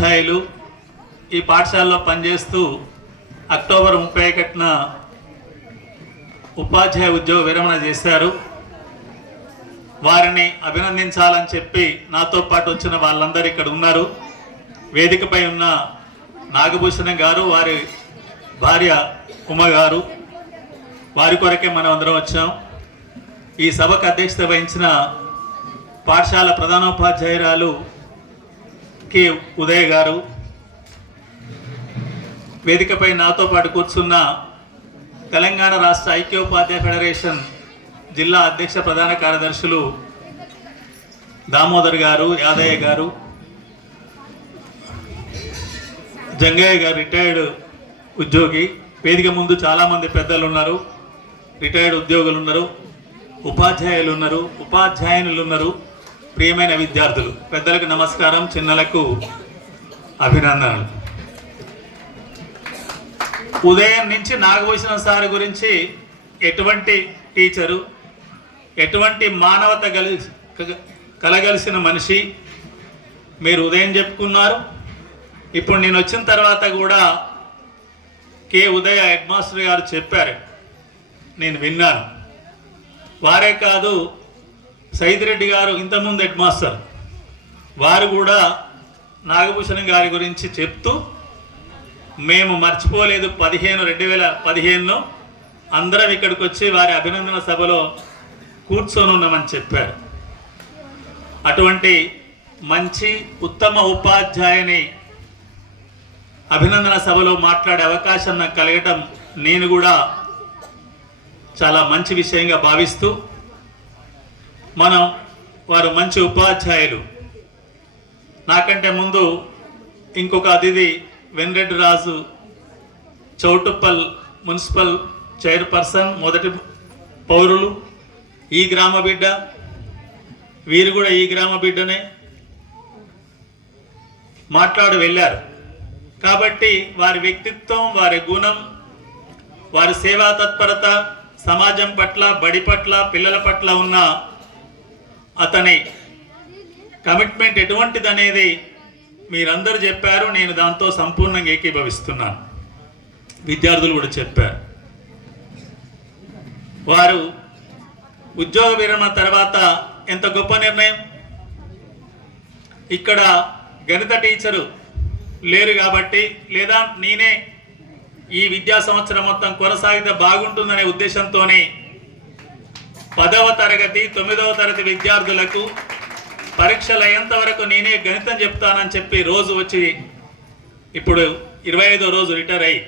ఉపాధ్యాయులు ఈ పాఠశాలలో పనిచేస్తూ అక్టోబర్ 31న ఉపాధ్యాయ ఉద్యోగ విరమణ చేశారు. వారిని అభినందించాలని చెప్పి నాతో పాటు వచ్చిన వాళ్ళందరూ ఇక్కడ ఉన్నారు. వేదికపై ఉన్న నాగభూషణం గారు, వారి భార్య ఉమ గారు, వారి కొరకే మనం అందరం వచ్చాం. ఈ సభకు అధ్యక్షత వహించిన పాఠశాల ప్రధానోపాధ్యాయురాలు కె ఉదయ్ గారు, వేదికపై నాతో పాటు కూర్చున్న తెలంగాణ రాష్ట్ర ఐక్యోపాధ్యాయ ఫెడరేషన్ జిల్లా అధ్యక్ష ప్రధాన కార్యదర్శులు దామోదర్ గారు, యాదయ్య గారు, జంగయ్య గారు రిటైర్డ్ ఉద్యోగి, వేదిక ముందు చాలామంది పెద్దలు ఉన్నారు, రిటైర్డ్ ఉద్యోగులు ఉన్నారు, ఉపాధ్యాయులు ఉన్నారు, ఉపాధ్యాయునులు ఉన్నారు, ప్రియమైన విద్యార్థులు, పెద్దలకు నమస్కారం, చిన్నలకు అభినందనలు. ఉదయం నుంచి నాగభూషణం సార్ గురించి ఎటువంటి టీచరు, ఎటువంటి మానవత కలగలిసిన మనిషి మీరు ఉదయం చెప్పుకున్నారు. ఇప్పుడు నేను వచ్చిన తర్వాత కూడా కె ఉదయ హెడ్ మాస్టర్ గారు చెప్పారు, నేను విన్నాను. వారే కాదు, సైదిరెడ్డి గారు ఇంతకుముందు హెడ్ మాస్టర్, వారు కూడా నాగభూషణం గారి గురించి చెప్తూ మేము మర్చిపోలేదు 2015 అందరం ఇక్కడికి వచ్చి వారి అభినందన సభలో కూర్చొని ఉన్నామని చెప్పారు. అటువంటి మంచి ఉత్తమ ఉపాధ్యాయుని అభినందన సభలో మాట్లాడే అవకాశం నాకు కలగటం నేను కూడా చాలా మంచి విషయంగా భావిస్తూ, వారు మంచి ఉపాధ్యాయులు. నాకంటే ముందు ఇంకొక అతిథి వెంకటరెడ్డి రాజు, చౌటుప్పల్ మున్సిపల్ చైర్పర్సన్, మొదటి పౌరులు, ఈ గ్రామ బిడ్డ, వీరు కూడా ఈ గ్రామ బిడ్డనే మాట్లాడి వెళ్ళారు. కాబట్టి వారి వ్యక్తిత్వం, వారి గుణం, వారి సేవా తత్పరత, సమాజం పట్ల, బడి పట్ల, పిల్లల పట్ల ఉన్న అతని కమిట్మెంట్ ఎటువంటిదనేది మీరందరూ చెప్పారు. నేను దాంతో సంపూర్ణంగా ఏకీభవిస్తున్నాను. విద్యార్థులు కూడా చెప్పారు. వారు ఉద్యోగ విరమణ తర్వాత ఎంత గొప్ప నిర్ణయం. ఇక్కడ గణిత టీచరు లేరు కాబట్టి, లేదా నేనే ఈ విద్యా సంవత్సరం మొత్తం కొనసాగితే బాగుంటుందనే ఉద్దేశంతో 10వ తరగతి 9వ తరగతి విద్యార్థులకు పరీక్షలు అయ్యేంత వరకు నేనే గణితం చెప్తానని చెప్పి రోజు వచ్చి ఇప్పుడు 25వ రోజు రిటైర్ అయ్యి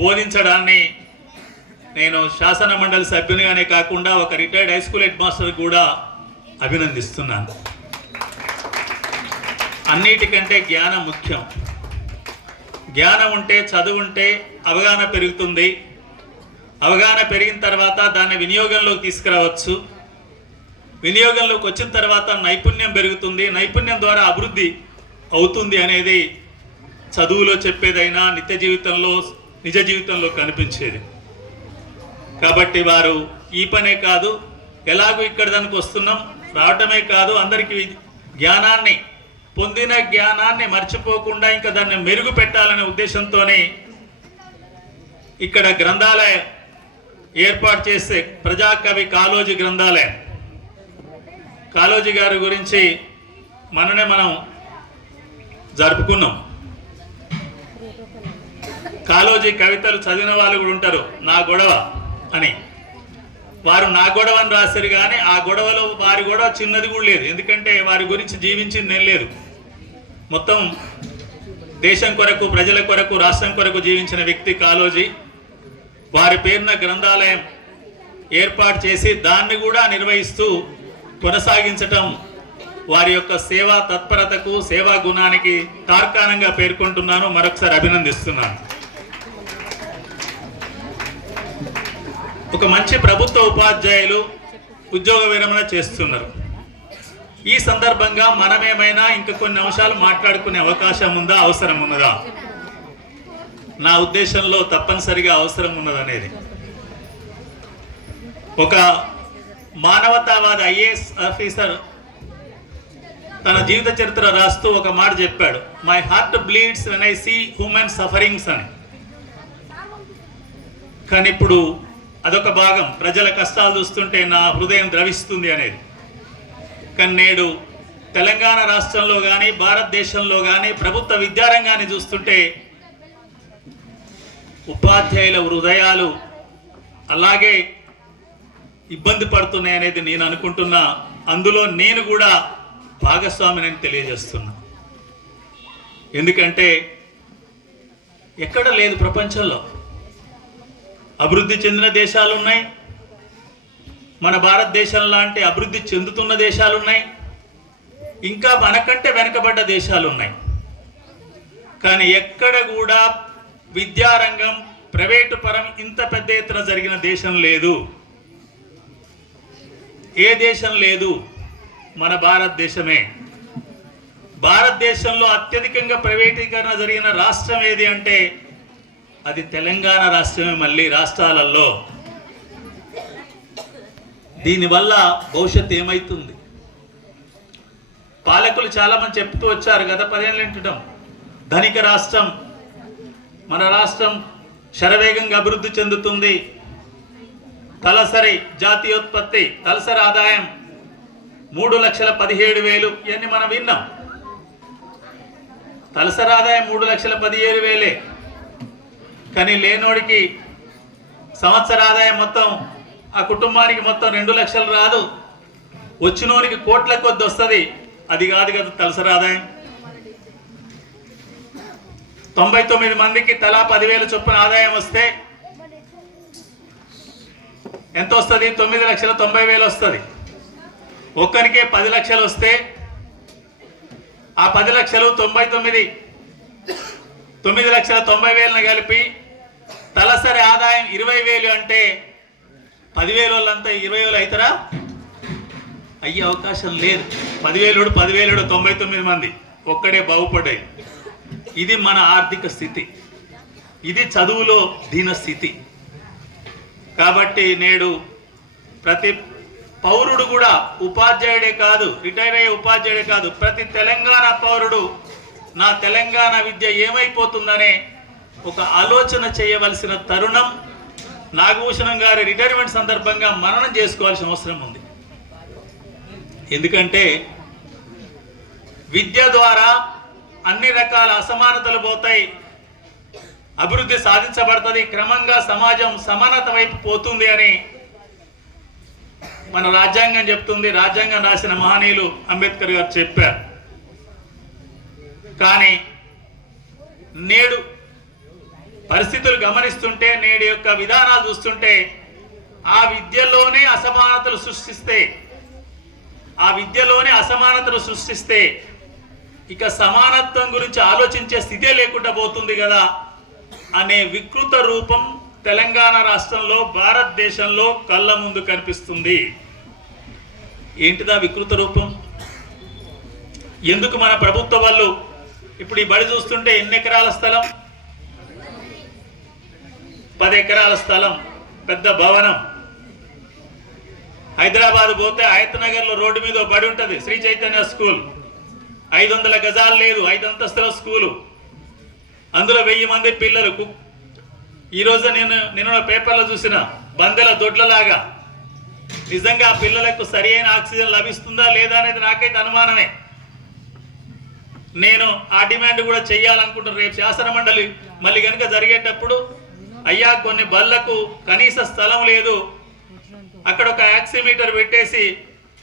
బోధించడాన్ని నేను శాసన మండలి సభ్యునిగానే కాకుండా ఒక retired high school head master కూడా అభినందిస్తున్నాను. అన్నిటికంటే జ్ఞానం ముఖ్యం. జ్ఞానం ఉంటే, చదువు ఉంటే అవగాహన పెరుగుతుంది. అవగాహన పెరిగిన తర్వాత దాన్ని వినియోగంలోకి తీసుకురావచ్చు. వినియోగంలోకి వచ్చిన తర్వాత నైపుణ్యం పెరుగుతుంది. నైపుణ్యం ద్వారా అభివృద్ధి అవుతుంది అనేది చదువులో చెప్పేదైనా నిజ జీవితంలో కనిపించేది. కాబట్టి వారు ఈ పనే కాదు, ఎలాగో ఇక్కడ దానికి వస్తున్నాం, రావటమే కాదు, అందరికీ పొందిన జ్ఞానాన్ని మర్చిపోకుండా ఇంకా దాన్ని మెరుగు పెట్టాలనే ఉద్దేశంతోనే ఇక్కడ గ్రంథాలయం ఏర్పాటు చేసే ప్రజాకవి కాళోజీ గ్రంథాలయం. కాళోజీ గారి గురించి మనం జరుపుకున్నాం. కాళోజీ కవితలు చదివిన వాళ్ళు కూడా ఉంటారు, నా గొడవ అని. వారు నా గొడవ అని రాశారు, కానీ ఆ గొడవలో వారి గొడవ చిన్నది కూడా లేదు. ఎందుకంటే వారి గురించి జీవించింది నేను లేదు. మొత్తం దేశం కొరకు, ప్రజల కొరకు, రాష్ట్రం కొరకు జీవించిన వ్యక్తి కాళోజీ. వారి పేరున గ్రంథాలయం ఏర్పాటు చేసి దాన్ని కూడా నిర్వహిస్తూ కొనసాగించటం వారి యొక్క సేవా తత్పరతకు, సేవా గుణానికి తార్కాణంగా పేర్కొంటున్నాను. మరొకసారి అభినందిస్తున్నాను. ఒక మంచి ప్రభుత్వ ఉపాధ్యాయులు ఉద్యోగ విరమణ చేస్తున్నారు. ఈ సందర్భంగా మనమేమైనా ఇంకా కొన్ని అంశాలు మాట్లాడుకునే అవకాశం ఉందా, అవసరం ఉన్నదా? నా ఉద్దేశంలో తప్పనిసరిగా అవసరం ఉన్నదనేది. ఒక మానవతావాద ఐఏఎస్ ఆఫీసర్ తన జీవిత చరిత్ర రాస్తూ ఒక మాట చెప్పాడు, my heart bleeds when I see human sufferings అని. కానీ ఇప్పుడు అదొక భాగం, ప్రజల కష్టాలు చూస్తుంటే నా హృదయం ద్రవిస్తుంది అనేది. కానీ నేడు తెలంగాణ రాష్ట్రంలో కానీ భారతదేశంలో కానీ ప్రభుత్వ విద్యారంగాన్ని చూస్తుంటే ఉపాధ్యాయుల హృదయాలు అలాగే ఇబ్బంది పడుతున్నాయి అనేది నేను అనుకుంటున్నా. అందులో నేను కూడా భాగస్వామిని తెలియజేస్తున్నా. ఎందుకంటే ఎక్కడ లేదు ప్రపంచంలో. అభివృద్ధి చెందిన దేశాలు ఉన్నాయి, మన భారతదేశం లాంటి అభివృద్ధి చెందుతున్న దేశాలు ఉన్నాయి, ఇంకా మనకంటే వెనకబడ్డ దేశాలు ఉన్నాయి. కానీ ఎక్కడ కూడా విద్యారంగం ప్రైవేటు పరం ఇంత పెద్ద ఎత్తున జరిగిన దేశం లేదు. ఏ దేశం లేదు, మన భారతదేశమే. భారతదేశంలో అత్యధికంగా ప్రైవేటీకరణ జరిగిన రాష్ట్రం ఏది అంటే అది తెలంగాణ రాష్ట్రమే. మళ్ళీ రాష్ట్రాలలో దీనివల్ల భవిష్యత్తు ఏమవుతుంది? పాలకులు చాలా మంది చెప్తూ వచ్చారు, గత 10 ఏళ్ళు వింటున్నాం, ధనిక రాష్ట్రం మన రాష్ట్రం, శరవేగంగా అభివృద్ధి చెందుతుంది, తలసరి జాతీయోత్పత్తి తలసరి ఆదాయం 3,17,000 ఇవన్నీ మనం విన్నాం. తలసరి ఆదాయం 3,17,000. కానీ లేనోడికి సంవత్సర ఆదాయం మొత్తం ఆ కుటుంబానికి మొత్తం 2 లక్షలు రాదు, వచ్చినోనికి కోట్ల కొద్ది వస్తుంది. అది కాదు కదా తలసరి ఆదాయం. 99 మందికి తలా 10,000 చొప్పున ఆదాయం వస్తే ఎంత వస్తుంది? 9,90,000 వస్తుంది. ఒక్కరికే 10 లక్షలు వస్తే ఆ 10 లక్షలు 9,90,000 కలిపి తలసరి ఆదాయం 20,000 అంటే 10,000 వాళ్ళంతా 20,000 అవుతారా? అయ్యే అవకాశం లేదు. 10,000 99 మంది ఒక్కడే బాగుపడ్డాయి. ఇది మన ఆర్థిక స్థితి, ఇది చదువులో దీన స్థితి. కాబట్టి నేడు ప్రతి పౌరుడు కూడా, ఉపాధ్యాయుడే కాదు, రిటైర్ అయ్యే ఉపాధ్యాయుడే కాదు, ప్రతి తెలంగాణ పౌరుడు నా తెలంగాణ విద్య ఏమైపోతుందనే ఒక ఆలోచన చేయవలసిన తరుణం నాగభూషణం గారి రిటైర్మెంట్ సందర్భంగా మననం చేసుకోవాల్సిన అవసరం ఉంది. ఎందుకంటే విద్య ద్వారా అన్ని రకాల అసమానతలు పోతాయి, అభివృద్ధి సాధించబడుతుంది, క్రమంగా సమాజం సమానత వైపు పోతుంది అని మన రాజ్యాంగం చెప్తుంది. రాజ్యాంగం రాసిన మహనీయులు అంబేద్కర్ గారు చెప్పారు. కానీ నేడు పరిస్థితులు గమనిస్తుంటే, నేడు యొక్క విధానాలు చూస్తుంటే ఆ విద్యలోనే అసమానతలు సృష్టిస్తే ఇక సమానత్వం గురించి ఆలోచించే స్థితే లేకుండా పోతుంది కదా అనే వికృత రూపం తెలంగాణ రాష్ట్రంలో, భారతదేశంలో కళ్ళ ముందు కనిపిస్తుంది. ఏంటిదా వికృత రూపం? ఎందుకు మన ప్రభుత్వ వాళ్ళు ఇప్పుడు ఈ బడి చూస్తుంటే ఎన్ని ఎకరాల స్థలం? 10 ఎకరాల స్థలం, పెద్ద భవనం. హైదరాబాద్ పోతే హయత్ నగర్లో రోడ్డు మీద బడి ఉంటుంది, శ్రీ చైతన్య స్కూల్. 500 గజాలు లేదు, 5 అంతస్తుల స్కూలు, అందులో 1000 మంది పిల్లలు. ఈరోజు నేను పేపర్లో చూసిన బందెల దొడ్లలాగా. నిజంగా ఆ పిల్లలకు సరి అయిన ఆక్సిజన్ లభిస్తుందా లేదా అనేది నాకైతే అనుమానమే. నేను ఆ డిమాండ్ కూడా చెయ్యాలనుకుంటున్నాను. రేపు శాసన మండలి మళ్ళీ కనుక జరిగేటప్పుడు, అయ్యా కొన్ని బళ్ళకు కనీస స్థలం లేదు, అక్కడ ఒక ఆక్సిమీటర్ పెట్టేసి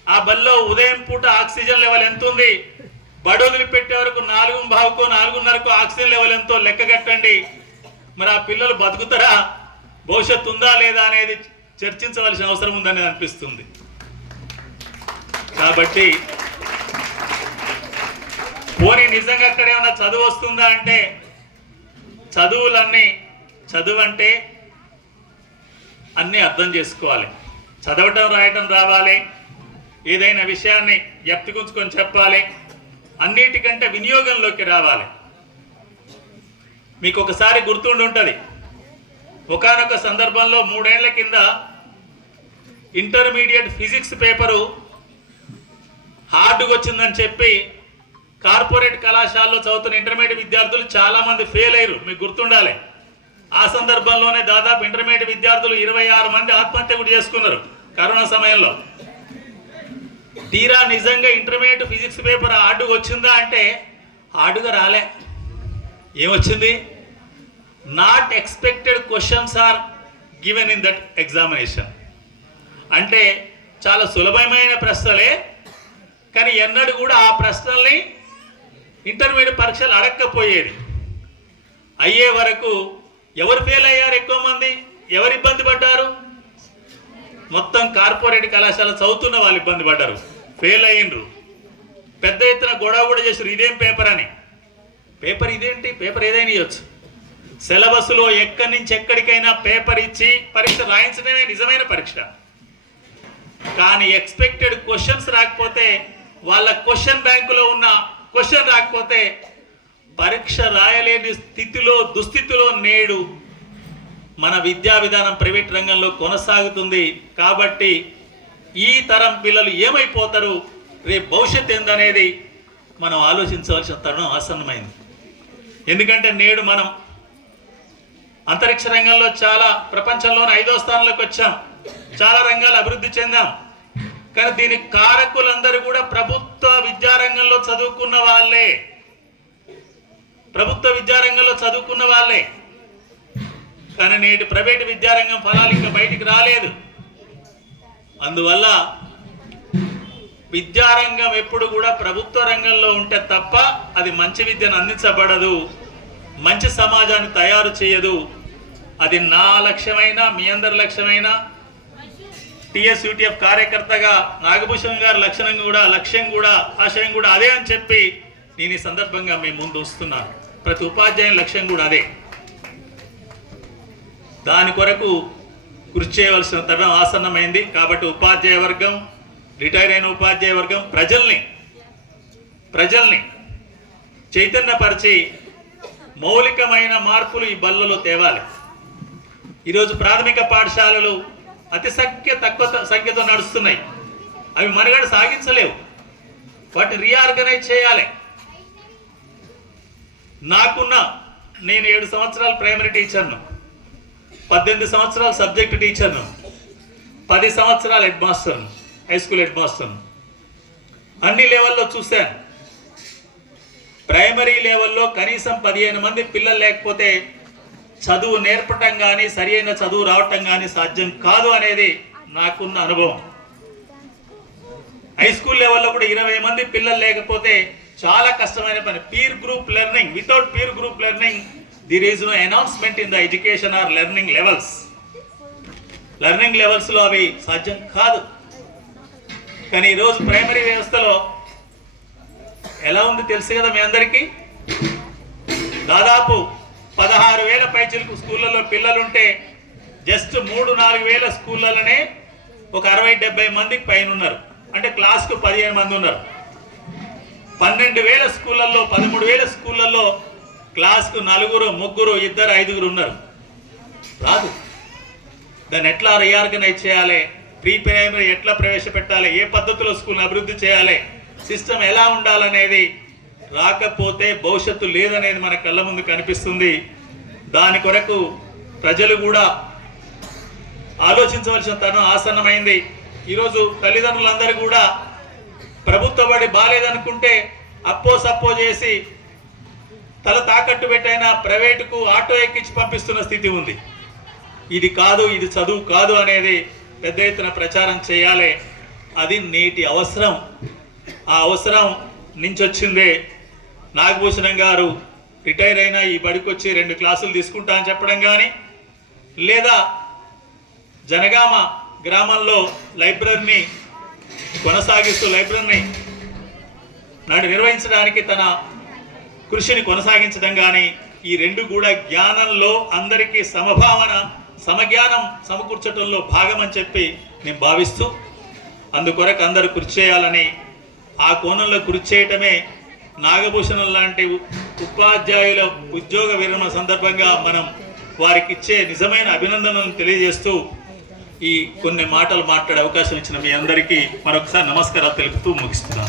ఆ బల్లో ఉదయం పూట ఆక్సిజన్ లెవెల్ ఎంత ఉంది, బడోదులు పెట్టే వరకు 4:15కో 4:30కో ఆక్సిజన్ లెవెల్ ఎంతో లెక్క కట్టండి. మరి ఆ పిల్లలు బతుకుతారా, భవిష్యత్తు ఉందా లేదా అనేది చర్చించవలసిన అవసరం ఉందని అనిపిస్తుంది. కాబట్టి పోనీ నిజంగా అక్కడ ఏమన్నా చదువు వస్తుందా అంటే, చదువు అంటే అన్నీ అర్థం చేసుకోవాలి, చదవటం రాయటం రావాలి, ఏదైనా విషయాన్ని జ్ఞప్తికుంచుకొని చెప్పాలి, అన్నిటికంటే వినియోగంలోకి రావాలి. మీకు ఒకసారి గుర్తుండి ఉంటుంది, ఒకానొక సందర్భంలో 3 ఏళ్ల కింద ఇంటర్మీడియట్ ఫిజిక్స్ పేపరు హార్డ్గా వచ్చిందని చెప్పి కార్పొరేట్ కళాశాలలో చదువుతున్న ఇంటర్మీడియట్ విద్యార్థులు చాలామంది ఫెయిల్ అయ్యారు, మీకు గుర్తుండాలి. ఆ సందర్భంలోనే దాదాపు ఇంటర్మీడియట్ విద్యార్థులు 26 మంది ఆత్మహత్య కూడా చేసుకున్నారు కరోనా సమయంలో. తీరా నిజంగా ఇంటర్మీడియట్ ఫిజిక్స్ పేపర్ హార్డ్గా వచ్చిందా అంటే హార్డ్గా రాలే. ఏమొచ్చింది? Not expected questions are given in that examination. అంటే చాలా సులభమైన ప్రశ్నలే, కానీ ఎన్నడూ కూడా ఆ ప్రశ్నల్ని ఇంటర్మీడియట్ పరీక్షలు అడగకపోయేది. అయ్యే వరకు ఎవరు ఫెయిల్ అయ్యారు? ఎక్కువ మంది ఎవరు ఇబ్బంది పడ్డారు? మొత్తం కార్పొరేట్ కళాశాల చదువుతున్న వాళ్ళు ఇబ్బంది పడ్డారు, ఫెయిల్ అయ్యిండ్రు. పెద్ద ఎత్తున గొడవ కూడా చేశారు, ఇదేం పేపర్ అని. పేపర్ ఇదేంటి? పేపర్ ఏదైనా ఇవ్వచ్చు. సిలబస్లో ఎక్కడి నుంచి ఎక్కడికైనా పేపర్ ఇచ్చి పరీక్ష రాయించడమే నిజమైన పరీక్ష. కానీ ఎక్స్పెక్టెడ్ క్వశ్చన్స్ రాకపోతే, వాళ్ళ క్వశ్చన్ బ్యాంకులో ఉన్న క్వశ్చన్ రాకపోతే పరీక్ష రాయలేని దుస్థితిలో నేడు మన విద్యా విధానం ప్రైవేట్ రంగంలో కొనసాగుతుంది. కాబట్టి ఈ తరం పిల్లలు ఏమైపోతారు, రేపు భవిష్యత్తు ఏందనేది మనం ఆలోచించవలసిన తరుణం ఆసన్నమైంది. ఎందుకంటే నేడు మనం అంతరిక్ష రంగంలో చాలా ప్రపంచంలోనే 5వ స్థానంలోకి వచ్చాం, చాలా రంగాలు అభివృద్ధి చెందాం. కానీ దీనికి కారకులందరూ కూడా ప్రభుత్వ విద్యారంగంలో చదువుకున్న వాళ్ళే, ప్రభుత్వ విద్యారంగంలో చదువుకున్న వాళ్ళే. కానీ నేటి ప్రైవేట్ విద్యారంగం ఫలాలు ఇంకా బయటికి రాలేదు. అందువల్ల విద్యారంగం ఎప్పుడు కూడా ప్రభుత్వ రంగంలో ఉంటే తప్ప అది మంచి విద్యను అందించబడదు, మంచి సమాజాన్ని తయారు చేయదు. అది నా లక్ష్యమైనా మీ అందరి లక్ష్యమైనా టీఎస్యూటీఎఫ్ కార్యకర్తగా నాగభూషణ్ గారి లక్ష్యం కూడా ఆశయం కూడా అదే అని చెప్పి నేను ఈ సందర్భంగా మీ ముందు వస్తున్నాను. ప్రతి ఉపాధ్యాయుని లక్ష్యం కూడా అదే. దాని కొరకు కృషి చేయవలసిన తరుణం ఆసన్నమైంది. కాబట్టి ఉపాధ్యాయ వర్గం, రిటైర్ అయిన ఉపాధ్యాయ వర్గం ప్రజల్ని చైతన్యపరిచి మౌలికమైన మార్పులు ఈ బల్లలో తేవాలి. ఈరోజు ప్రాథమిక పాఠశాలలు అతి తక్కువ సంఖ్యతో నడుస్తున్నాయి. అవి మనుగడ సాగించలేవు, వాటిని రీఆర్గనైజ్ చేయాలి. నేను 7 సంవత్సరాలు ప్రైమరీ టీచర్ను, 18 సంవత్సరాలు సబ్జెక్ట్ టీచర్ను, 10 సంవత్సరాలు హెడ్ మాస్టర్ను, హై స్కూల్ హెడ్ మాస్టర్ను. అన్ని లెవెల్లో చూశాను. ప్రైమరీ లెవెల్లో కనీసం 15 మంది పిల్లలు లేకపోతే చదువు నేర్పటం కానీ సరి అయిన చదువు రావటం కానీ సాధ్యం కాదు అనేది నాకున్న అనుభవం. హై స్కూల్ లెవెల్లో కూడా 20 మంది పిల్లలు లేకపోతే చాలా కష్టమైన పని. Peer group learning, without peer group learning there is no announcement in the education or learning levels. Learning లెవెల్స్లో అవి సాధ్యం కాదు. కానీ ఈరోజు ప్రైమరీ వ్యవస్థలో ఎలా ఉంది తెలుసు కదా మీ అందరికీ. దాదాపు 16,000 పైచిలకు స్కూళ్ళలో పిల్లలుంటే జస్ట్ 3-4 వేల స్కూళ్ళలోనే ఒక 60-70 మందికి పైన ఉన్నారు. అంటే క్లాస్కు 15 మంది ఉన్నారు. 12,000 స్కూళ్ళల్లో 13,000 స్కూళ్ళల్లో క్లాస్కు 4, 3, 2, 5 ఉన్నారు. రాదు. దాన్ని ఎట్లా రీఆర్గనైజ్ చేయాలి, ప్రీ ప్రైమరీ ఎట్లా ప్రవేశపెట్టాలి, ఏ పద్ధతిలో స్కూల్ని అభివృద్ధి చేయాలి, సిస్టమ్ ఎలా ఉండాలనేది రాకపోతే భవిష్యత్తు లేదనేది మన కళ్ళ ముందు కనిపిస్తుంది. దాని కొరకు ప్రజలు కూడా ఆలోచించవలసిన తరుణం ఆసన్నమైంది. ఈరోజు తల్లిదండ్రులందరూ కూడా ప్రభుత్వ బడి బాలేదనుకుంటే అప్పో సప్పో చేసి తల తాకట్టు పెట్టైనా ప్రైవేటుకు ఆటో ఎక్కించి పంపిస్తున్న స్థితి ఉంది. ఇది కాదు, ఇది చదువు కాదు అనేది పెద్ద ఎత్తున ప్రచారం చేయాలి. అది నేటి అవసరం. ఆ అవసరం నుంచి వచ్చిందే నాగభూషణం గారు రిటైర్ అయినా ఈ బడికి వచ్చి 2 క్లాసులు తీసుకుంటా అని చెప్పడం కానీ, లేదా జనగామ గ్రామంలో లైబ్రరీని కొనసాగిస్తూ లైబ్రరీని నిర్వహించడానికి తన కృషిని కొనసాగించడం కానీ, ఈ 2 కూడా జ్ఞానంలో అందరికీ సమజ్ఞానం సమకూర్చడంలో భాగమని చెప్పి నేను భావిస్తూ, అందుకొరకు అందరూ కృషి చేయాలని, ఆ కోణంలో కృషి చేయటమే నాగభూషణం లాంటి ఉపాధ్యాయుల ఉద్యోగ విరమణ సందర్భంగా మనం వారికి ఇచ్చే నిజమైన అభినందనలను తెలియజేస్తూ ఈ కొన్ని మాటలు మాట్లాడే అవకాశం ఇచ్చిన మీ అందరికీ మరొకసారి నమస్కారాలు తెలుపుతూ ముగిస్తున్నాను.